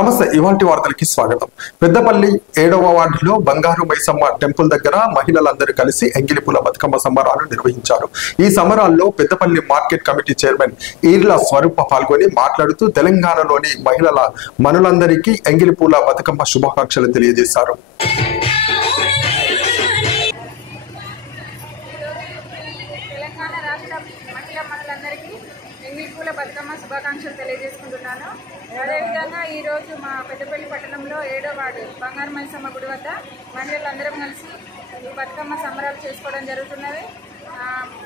నమస్తే. ఇవాల్టి వార్తలకి స్వాగతం. పెద్దపల్లి 7వ వార్డులో బంగారు మైసమ్మ టెంపుల్ దగ్గర మహిళలందరూ కలిసి ఎంగిలిపూల బతుకమ్మ సంబరాలు నిర్వహించారు. ఈ సంబరాల్లో Peddapalli market committee chairman Eerla Swaroopa పాల్గొని మాట్లాడుతూ తెలంగాణలోని మహిళల మనులందరికీ ఎంగిలిపూల బతుకమ్మ శుభాకాంక్షలు తెలియజేశారు. ఎంగిలిపూల బతుకమ్మ శుభాకాంక్షలు తెలియజేసుకుంటున్నాను. అదేవిధంగా ఈరోజు మా పెద్దపల్లి పట్టణంలో 7వ వార్డు బంగారు మైసమ్మ గుడి వద్ద మహిళలందరం కలిసి ఈ బతుకమ్మ సంబరాలు చేసుకోవడం జరుగుతున్నది.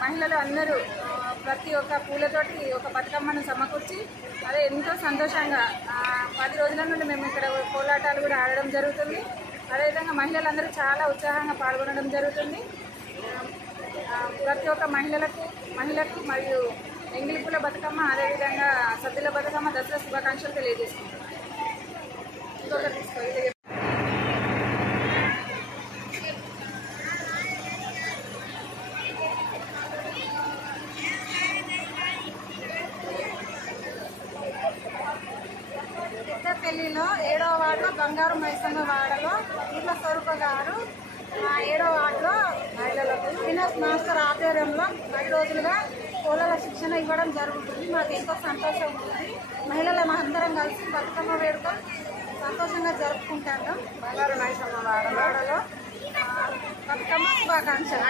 మహిళలు అందరూ ప్రతి ఒక్క పూలతోటి ఒక బతుకమ్మను సమకూర్చి అదే ఎంతో సంతోషంగా 10 రోజుల నుండి మేము ఇక్కడ కోలాటాలు కూడా ఆడడం జరుగుతుంది. అదేవిధంగా మహిళలందరూ చాలా ఉత్సాహంగా పాల్గొనడం జరుగుతుంది. ప్రతి ఒక్క మహిళకు మరియు ఎంగిలిపూల బతుకమ్మ అదేవిధంగా సద్దుల బతుకమ్మ దసరా శుభాకాంక్షలు తెలియజేసుకుంటాం. పెద్దపల్లిలో 7వ వార్డులో బంగారు మైసమ్మ వాడలో ఈర్ల స్వరూప గారు 7వ వార్డులో మహిళలకు వినోద్ మాస్టర్ ఆధ్వర్యంలో 10 రోజులుగా కోలాల శిక్షణ ఇవ్వడం జరుగుతుంది. మాకు ఎంతో సంతోషం ఉంది. మహిళల అందరం కలిసి బతుకమ్మ వేడుక సంతోషంగా జరుపుకుంటాం. బంగారు మైసమ్మ వాడలో బతుకమ్మ శుభాకాంక్షలు.